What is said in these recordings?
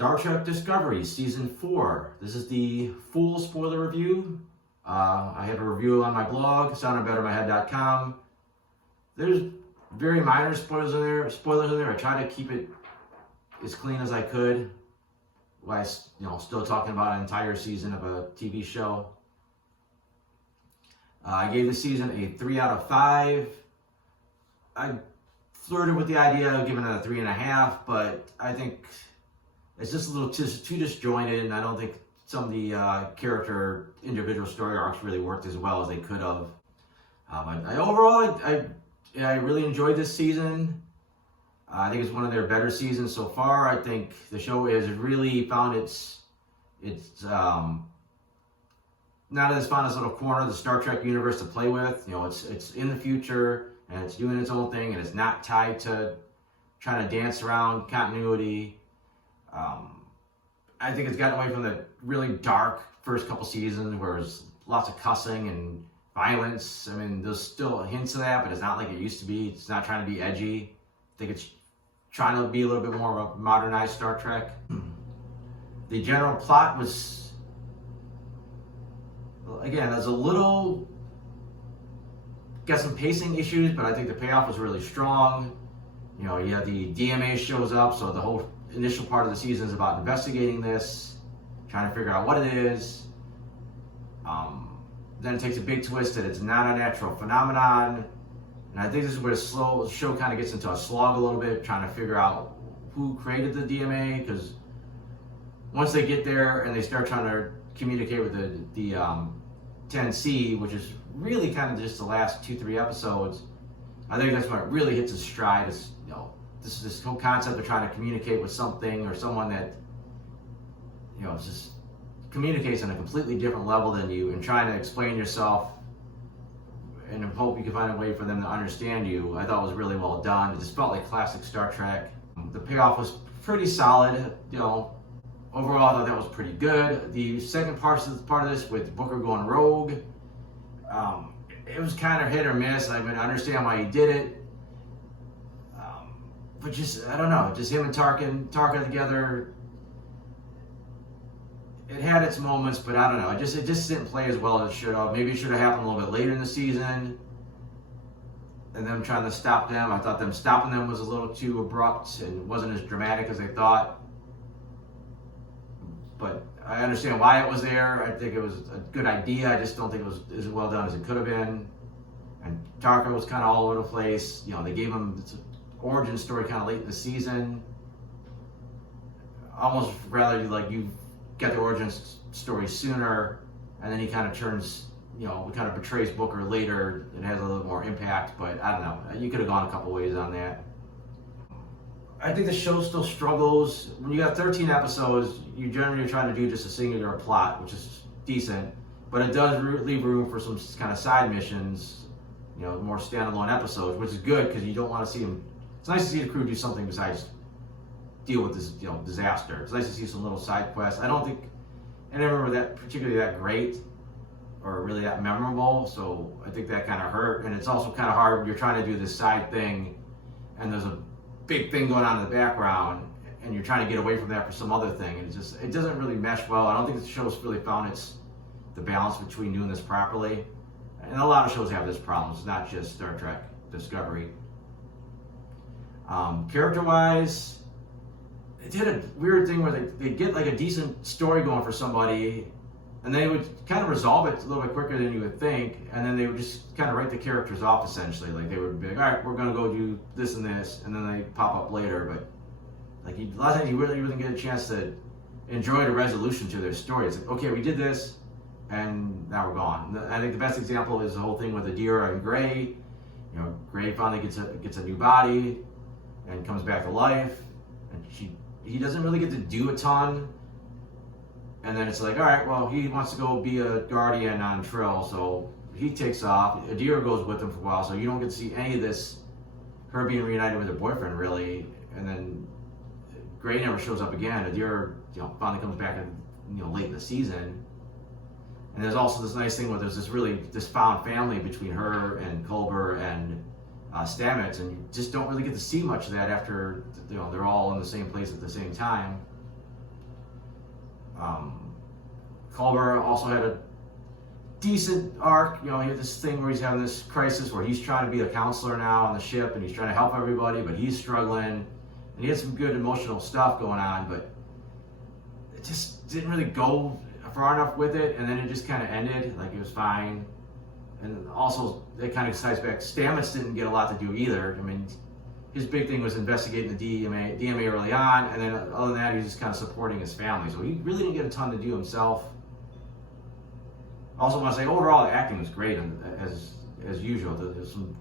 Star Trek Discovery Season 4. This is the full spoiler review. I have a review on my blog, soundandbettermyhead.com. There's very minor spoilers in there. I try to keep it as clean as I could while still talking about an entire season of a TV show. I gave this season a 3 out of 5. I flirted with the idea of giving it a 3.5, but I think it's just a little too disjointed, and I don't think some of the character individual story arcs really worked as well as they could have. I really enjoyed this season. I think it's one of their better seasons so far. I think the show has really found its now that it's found its little corner of the Star Trek universe to play with. It's in the future and it's doing its own thing, and it's not tied to trying to dance around continuity. I think it's gotten away from the really dark first couple seasons where there's lots of cussing and violence. I mean, there's still hints of that, but it's not like it used to be. It's not trying to be edgy. I think it's trying to be a little bit more of a modernized Star Trek. The general plot was, again, there's got some pacing issues, but I think the payoff was really strong. You have the DMA shows up, so the whole initial part of the season is about investigating this, trying to figure out what it is. Then it takes a big twist that it's not a natural phenomenon. And I think this is where the show kind of gets into a slog a little bit, trying to figure out who created the DMA, because once they get there and they start trying to communicate with the 10C, which is really kind of just the last 2-3 episodes, I think that's when it really hits its stride. Is this whole concept of trying to communicate with something or someone that just communicates on a completely different level than you, and trying to explain yourself and hope you can find a way for them to understand you. I thought was really well done. It just felt like classic Star Trek. The payoff was pretty solid. Overall, I thought that was pretty good. The second part of this with Booker going rogue, it was kind of hit or miss. I understand why he did it. But I don't know, just him and Tarkin together, it had its moments, but I don't know. It just didn't play as well as it should have. Maybe it should have happened a little bit later in the season. And them trying to stop them, I thought them stopping them was a little too abrupt and wasn't as dramatic as they thought. But I understand why it was there. I think it was a good idea. I just don't think it was as well done as it could have been. And Tarkin was kind of all over the place. They gave him this origin story kind of late in the season. Almost rather like you get the origin story sooner, and then he kind of turns, kind of betrays Booker later. It has a little more impact, but I don't know. You could have gone a couple ways on that. I think the show still struggles. When you have 13 episodes, you generally are trying to do just a singular plot, which is decent, but it does leave room for some kind of side missions, more standalone episodes, which is good because you don't want to see them. It's nice to see the crew do something besides deal with this, disaster. It's nice to see some little side quests. I didn't remember that particularly that great or really that memorable, so I think that kind of hurt. And it's also kind of hard when you're trying to do this side thing and there's a big thing going on in the background and you're trying to get away from that for some other thing, and it doesn't really mesh well. I don't think the show's really found the balance between doing this properly. And a lot of shows have this problem. It's not just Star Trek Discovery. Character-wise, it did a weird thing where they get like a decent story going for somebody, and they would kind of resolve it a little bit quicker than you would think, and then they would just kind of write the characters off essentially. Like they would be like, all right, we're gonna go do this and this, and then they pop up later. But like a lot of times you really wouldn't get a chance to enjoy the resolution to their story. It's like, okay, we did this, and now we're gone. I think the best example is the whole thing with Adira and Gray. Gray finally gets a new body and comes back to life, and he doesn't really get to do a ton. And then it's like, all right, well, he wants to go be a guardian on Trill, so he takes off. Adira goes with him for a while, so you don't get to see any of this, her being reunited with her boyfriend, really. And then Gray never shows up again. Adira, finally comes back late in the season. And there's also this nice thing where there's this found family between her and Culber and Stamets, and you just don't really get to see much of that after they're all in the same place at the same time. Culber also had a decent arc. He had this thing where he's having this crisis where he's trying to be a counselor now on the ship, and he's trying to help everybody, but he's struggling. And he had some good emotional stuff going on, but it just didn't really go far enough with it, and then it just kind of ended. Like, it was fine. And also, it kind of ties back. Stamets didn't get a lot to do either. I mean, his big thing was investigating the DMA early on, and then other than that, he was just kind of supporting his family. So he really didn't get a ton to do himself. Also, want to say overall, the acting was great, and as usual, there's some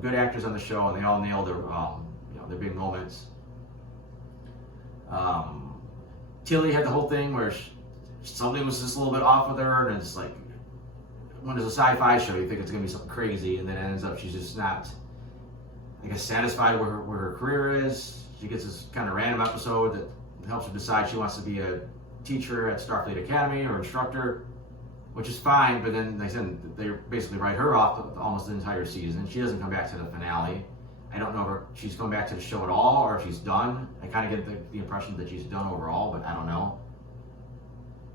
good actors on the show, and they all nailed their big moments. Tilly had the whole thing where something was just a little bit off with her, and it's like, when there's a sci-fi show, you think it's going to be something crazy, and then it ends up she's just not, I guess, satisfied where her career is. She gets this kind of random episode that helps her decide she wants to be a teacher at Starfleet Academy or instructor, which is fine, but then they basically write her off almost the entire season. She doesn't come back to the finale. I don't know if she's come back to the show at all or if she's done. I kind of get the impression that she's done overall, but I don't know.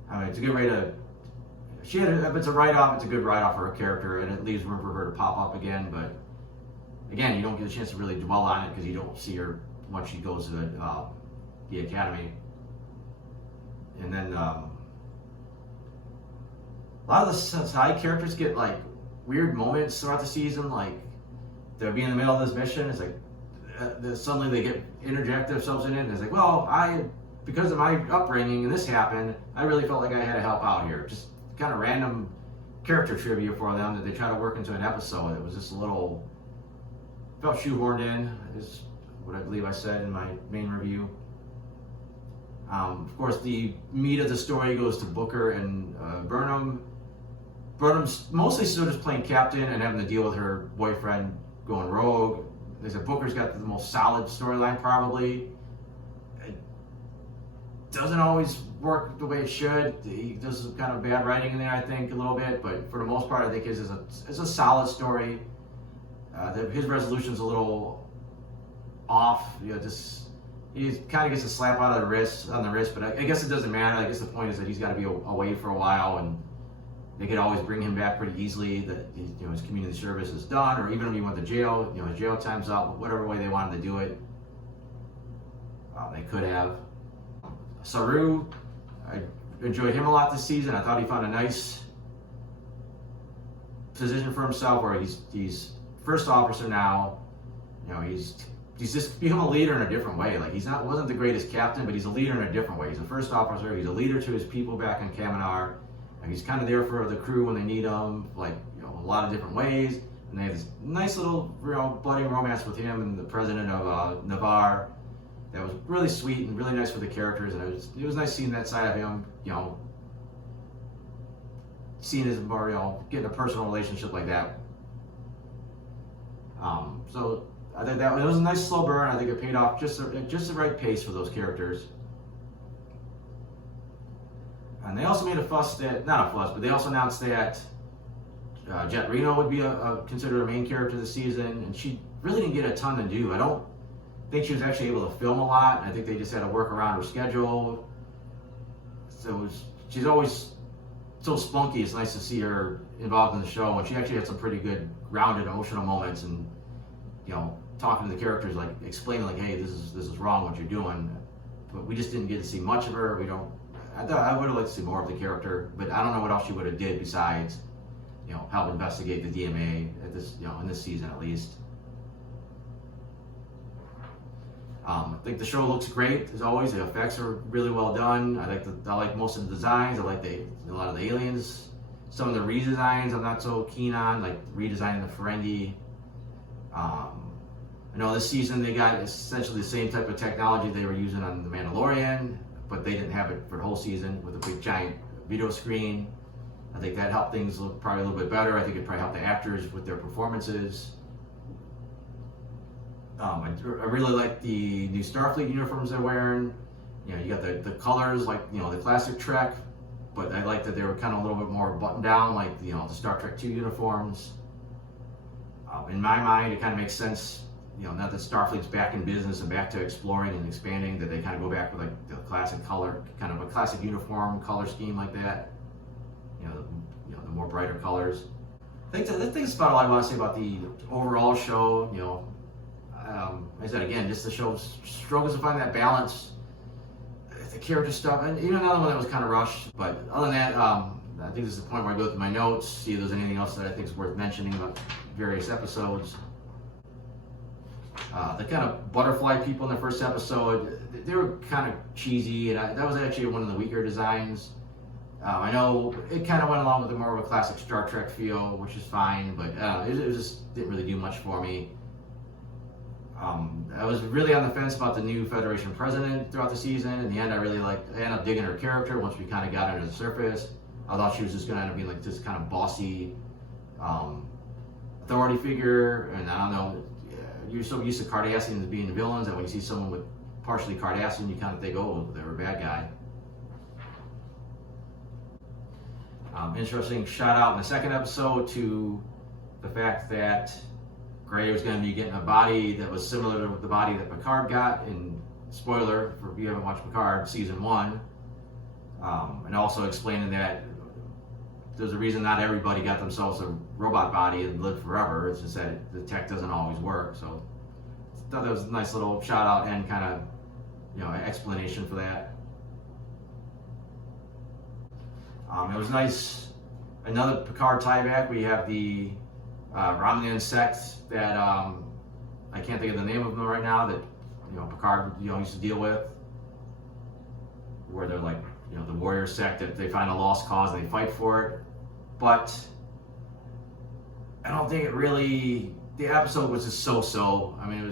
I mean, it's a good way to... if it's a write-off, it's a good write-off for her character, and it leaves room for her to pop up again, but again, you don't get a chance to really dwell on it because you don't see her once she goes to the academy. And then a lot of the side characters get like weird moments throughout the season, like they'll be in the middle of this mission, it's like suddenly they interject themselves in it, and it's like, well, because of my upbringing and this happened, I really felt like I had to help out here. Just kind of random character trivia for them that they try to work into an episode. It was just a little, felt shoehorned in, is what I believe I said in my main review. Of course, the meat of the story goes to Booker and Burnham. Burnham's mostly still just playing captain and having to deal with her boyfriend going rogue. They said Booker's got the most solid storyline, probably. It doesn't always work the way it should. He does some kind of bad writing in there, I think, a little bit, but for the most part, I think it's a solid story. His resolution's a little off. He kind of gets a slap on the wrist, but I guess it doesn't matter. I guess the point is that he's got to be away for a while, and they could always bring him back pretty easily. That his community service is done, or even if he went to jail, his jail time's up. Whatever way they wanted to do it, they could have. Saru, I enjoyed him a lot this season. I thought he found a nice position for himself, where he's first officer now. He's just become a leader in a different way. Like, wasn't the greatest captain, but he's a leader in a different way. He's a first officer. He's a leader to his people back in Kaminar. And he's kind of there for the crew when they need him, a lot of different ways. And they have this nice little, budding romance with him and the president of Navarre. That was really sweet and really nice for the characters. And it was nice seeing that side of him, seeing his more, getting a personal relationship like that. So I think it was a nice slow burn. I think it paid off just the right pace for those characters. And they also made a fuss not a fuss, but they also announced that Jet Reno would be considered a main character this season, and she really didn't get a ton to do. I don't think she was actually able to film a lot. I think they just had to work around her schedule. So she's always so spunky. It's nice to see her involved in the show, and she actually had some pretty good, grounded, emotional moments, and talking to the characters, like explaining, like, hey, this is wrong what you're doing. But we just didn't get to see much of her. I would have liked to see more of the character, but I don't know what else she would have did besides, help investigate the DMA at this, in this season at least. I think the show looks great as always. The effects are really well done. I like most of the designs. I like a lot of the aliens. Some of the redesigns I'm not so keen on, like redesigning the Ferengi. I know this season they got essentially the same type of technology they were using on The Mandalorian, but they didn't have it for the whole season with a big giant video screen. I think that helped things look probably a little bit better. I think it probably helped the actors with their performances. I really like the new Starfleet uniforms they're wearing. You got the colors like the classic Trek, but I like that they were kind of a little bit more buttoned down, like the Star Trek II uniforms. In my mind, it kind of makes sense now that Starfleet's back in business and back to exploring and expanding, that they kind of go back with like the classic color, kind of a classic uniform color scheme like that. The more brighter colors. I think that's about all I want to say about the overall show. Like I said again, just the show struggles to find that balance, the character stuff, and another one that was kind of rushed. But other than that, I think this is the point where I go through my notes, see if there's anything else that I think is worth mentioning about various episodes. The kind of butterfly people in the first episode, they were kind of cheesy, and that was actually one of the weaker designs. I know it kind of went along with more of a classic Star Trek feel, which is fine, but it just didn't really do much for me. I was really on the fence about the new Federation president throughout the season. In the end, I ended up digging her character once we kind of got under the surface. I thought she was just going to end up being like this kind of bossy authority figure, and I don't know, you're so used to Cardassians being villains that when you see someone with partially Cardassian, you kind of think, oh, they're a bad guy. Interesting shout out in the second episode to the fact that Gray was going to be getting a body that was similar to the body that Picard got in, spoiler for if you haven't watched Picard, season 1. And also explaining that there's a reason not everybody got themselves a robot body and lived forever. It's just that the tech doesn't always work. So I thought that was a nice little shout out and kind of, explanation for that. It was nice. Another Picard tieback. We have the Romulan sect that I can't think of the name of them right now. That Picard used to deal with, where they're like the warrior sect that they find a lost cause, they fight for it. But I don't think it really. The episode was just so-so. I mean,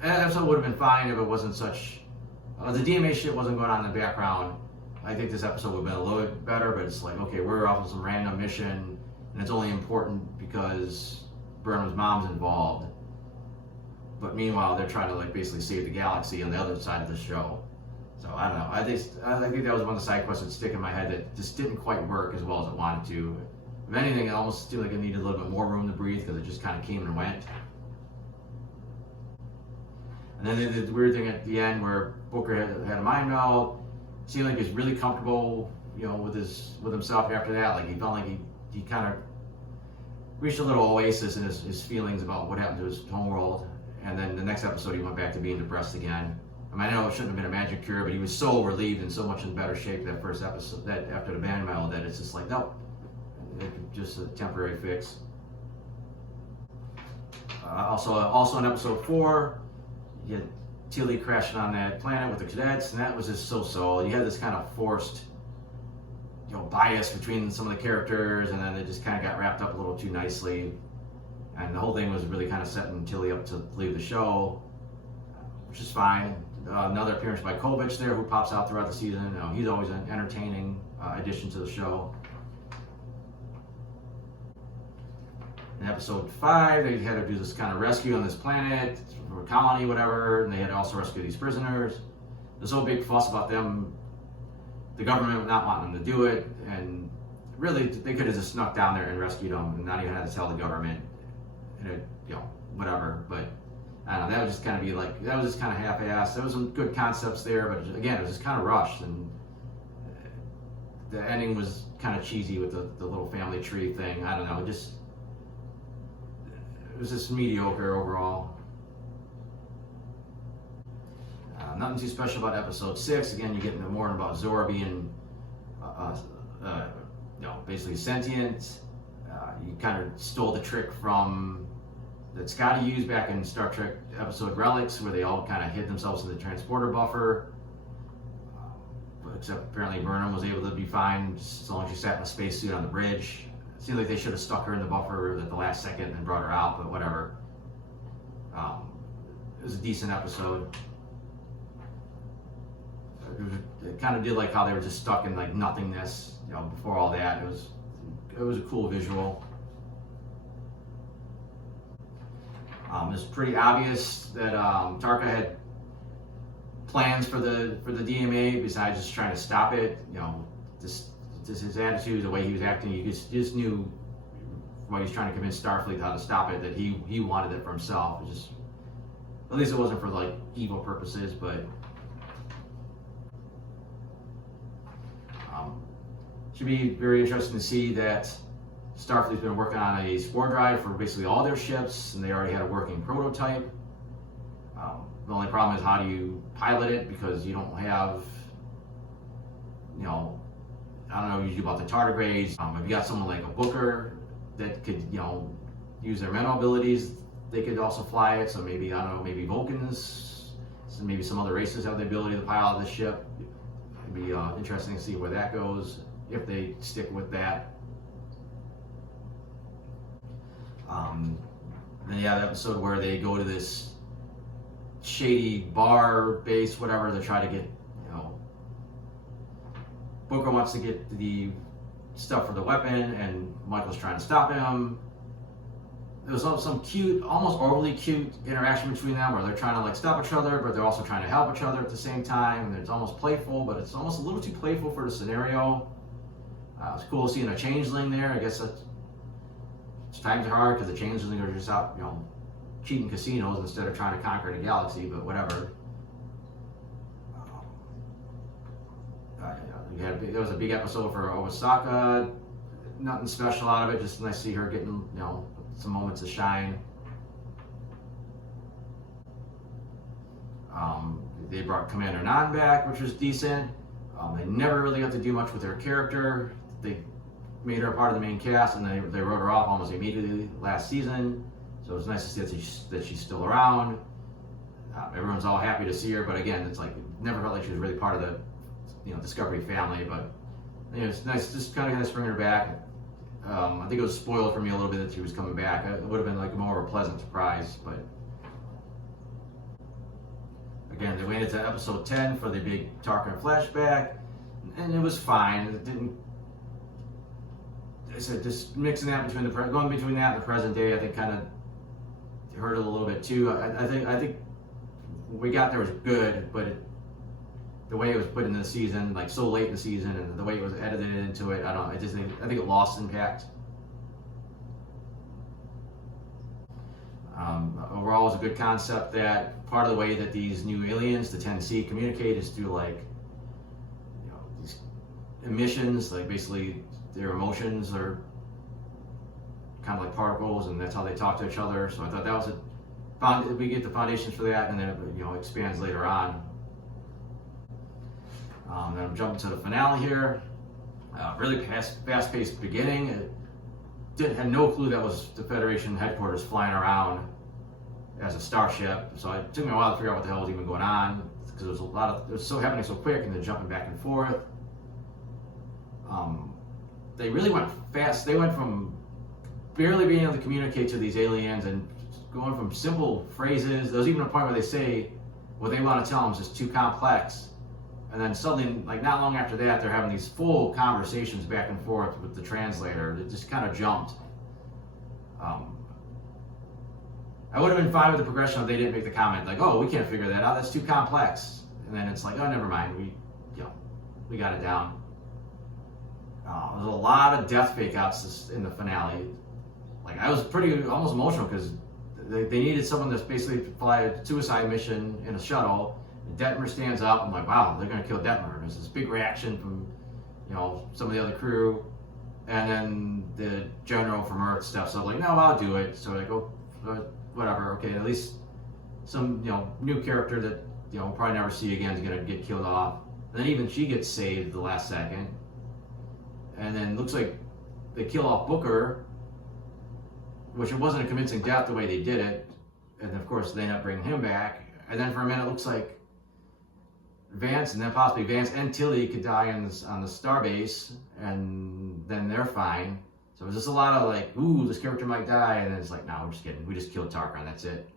the episode would have been fine if it wasn't such. The DMA shit wasn't going on in the background. I think this episode would have been a little bit better, but it's like, okay, we're off on some random mission, and it's only important because Burnham's mom's involved. But meanwhile, they're trying to basically save the galaxy on the other side of the show. So I don't know. I think that was one of the side quests that stick in my head that just didn't quite work as well as it wanted to. If anything, it almost seemed like it needed a little bit more room to breathe because it just kind of came and went. And then they did the weird thing at the end where Booker had a mind meld. Seemed like he was really comfortable, with himself after that. Like he felt like he kind of reached a little oasis in his feelings about what happened to his homeworld. And then the next episode, he went back to being depressed again. I mean, I know it shouldn't have been a magic cure, but he was so relieved and so much in better shape that first episode, that after the band meld, that it's just like, nope, just a temporary fix. Also in episode 4, you had Tilly crashing on that planet with the cadets, and that was just so-so. You had this kind of forced, bias between some of the characters, and then it just kind of got wrapped up a little too nicely. And the whole thing was really kind of setting Tilly up to leave the show, which is fine. Another appearance by Kovic there, who pops out throughout the season. He's always an entertaining addition to the show. In episode 5, they had to do this kind of rescue on this planet, or colony, whatever, and they had to also rescue these prisoners. There's no big fuss about them, the government not wanting them to do it, and really, they could have just snuck down there and rescued them and not even had to tell the government, and whatever. But I don't know, that was just kind of half-assed. There was some good concepts there, but again, it was just kind of rushed, and the ending was kind of cheesy with the little family tree thing. I don't know, it was just mediocre overall. Nothing too special about episode 6. Again, you get more about Zora being, basically sentient. You kind of stole the trick that Scotty used back in Star Trek episode Relics, where they all kind of hid themselves in the transporter buffer. Except apparently Burnham was able to be fine as long as she sat in a spacesuit on the bridge. It seemed like they should have stuck her in the buffer at the last second and brought her out, but whatever. It was a decent episode. It kind of did like how they were just stuck in nothingness. Before all that, it was a cool visual. It's pretty obvious that Tarka had plans for the DMA besides just trying to stop it. Just his attitude, the way he was acting, you just knew while he was trying to convince Starfleet how to stop it that he wanted it for himself. It just At least it wasn't for like evil purposes, but should be very interesting to see that Starfleet's been working on a spore drive for basically all their ships, and they already had a working prototype. The only problem is, how do you pilot it, because you don't have, I don't know usually about the tardigrades. If you got someone like a Booker that could, use their mental abilities, they could also fly it. So maybe, I don't know, maybe Vulcans, so maybe some other races have the ability to pilot the ship. It'd be interesting to see where that goes, if they stick with that. Then you have an episode where they go to this shady bar base, whatever. They try to get, Booker wants to get the stuff for the weapon, and Michael's trying to stop him. There was some cute, almost overly cute interaction between them, where they're trying to like stop each other, but they're also trying to help each other at the same time. And it's almost playful, but it's almost a little too playful for the scenario. It's cool seeing a changeling there. I guess times are hard because the changelings are just out, cheating casinos instead of trying to conquer the galaxy, but whatever. There was a big episode for Osaka. Nothing special out of it, just nice to see her getting, some moments of shine. They brought Commander Nan back, which was decent. They never really got to do much with her character. They made her a part of the main cast, and they wrote her off almost immediately last season. So it was nice to see that she's still around. Everyone's all happy to see her, but again, it's like, never felt like she was really part of the Discovery family. But it's nice, just kind of bring her back. I think it was spoiled for me a little bit that she was coming back. It would have been like more of a pleasant surprise, but again, they waited to episode 10 for the big Tarkin flashback, and it was fine. It didn't. I said, just mixing that going between that and the present day, I think kind of hurt it a little bit too. I think what we got there was good, but the way it was put into the season, like so late in the season, and the way it was edited into it, I think it lost impact. Overall, it was a good concept that part of the way that these new aliens, the 10C, communicate is through like, these emissions, like basically their emotions are kind of like particles, and that's how they talk to each other. So I thought that was we get the foundations for that, and then it expands later on. Then I'm jumping to the finale here. Really fast-paced beginning. Had no clue that was the Federation headquarters flying around as a starship. So it took me a while to figure out what the hell was even going on, because it was so happening so quick, and then jumping back and forth. They really went fast. They went from barely being able to communicate to these aliens and going from simple phrases. There was even a point where they say what they want to tell them is just too complex. And then suddenly, like not long after that, they're having these full conversations back and forth with the translator. It just kind of jumped. I would have been fine with the progression if they didn't make the comment like, "Oh, we can't figure that out. That's too complex." And then it's like, "Oh, never mind. We got it down." There's a lot of death fake outs in the finale. Like I was almost emotional, because they needed someone that's basically to fly a suicide mission in a shuttle. Detmer stands up. I'm like, wow, they're gonna kill Detmer. There's this big reaction from, some of the other crew, and then the general from Earth steps up, like, no, I'll do it. So I go, whatever, okay, at least some, new character that, we'll probably never see again is gonna get killed off. And then even she gets saved at the last second. And then looks like they kill off Booker, which it wasn't a convincing death the way they did it. And of course, they end up bringing him back. And then for a minute, it looks like Vance, and then possibly Vance and Tilly could die on the starbase, and then they're fine. So it was just a lot of like, ooh, this character might die, and then it's like, no, we're just kidding. We just killed Tarkin, that's it.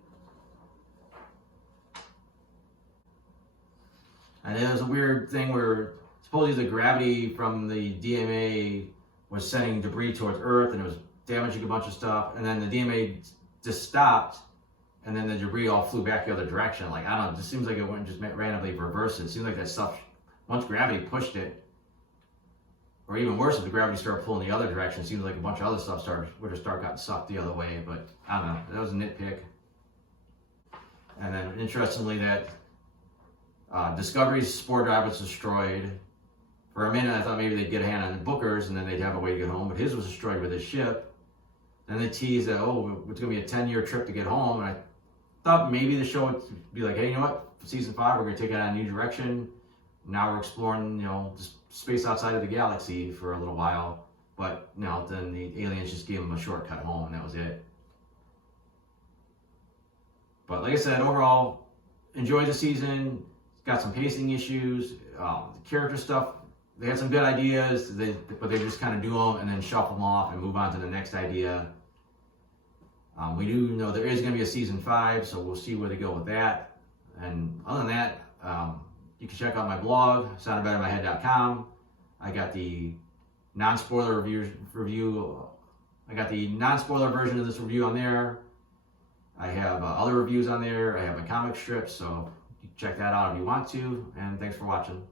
And it was a weird thing where supposedly the gravity from the DMA was sending debris towards Earth, and it was damaging a bunch of stuff, and then the DMA just stopped, and then the debris all flew back the other direction. Like, I don't know, it just seems like it wouldn't just randomly reverse it. It seems like that stuff, once gravity pushed it, or even worse, if the gravity started pulling the other direction, it seems like a bunch of other stuff would have started getting sucked the other way. But I don't know, that was a nitpick. And then interestingly, that Discovery's Spore Drive was destroyed. For a minute, I thought maybe they'd get a hand on the Booker's and then they'd have a way to get home, but his was destroyed with his ship. Then they teased that, oh, it's going to be a 10-year trip to get home. And I thought maybe the show would be like, hey, you know what? For season 5, we're going to take it on a new direction. Now we're exploring, just space outside of the galaxy for a little while. But, then the aliens just gave them a shortcut home, and that was it. But like I said, overall, enjoyed the season. Got some pacing issues. The character stuff, they had some good ideas, but they just kind of do them and then shuffle them off and move on to the next idea. We do know there is going to be a season 5, so we'll see where they go with that. And other than that, you can check out my blog, soundedbettermyhead.com. I got the non-spoiler review. I got the non-spoiler version of this review on there. I have other reviews on there. I have my comic strips, so you can check that out if you want to. And thanks for watching.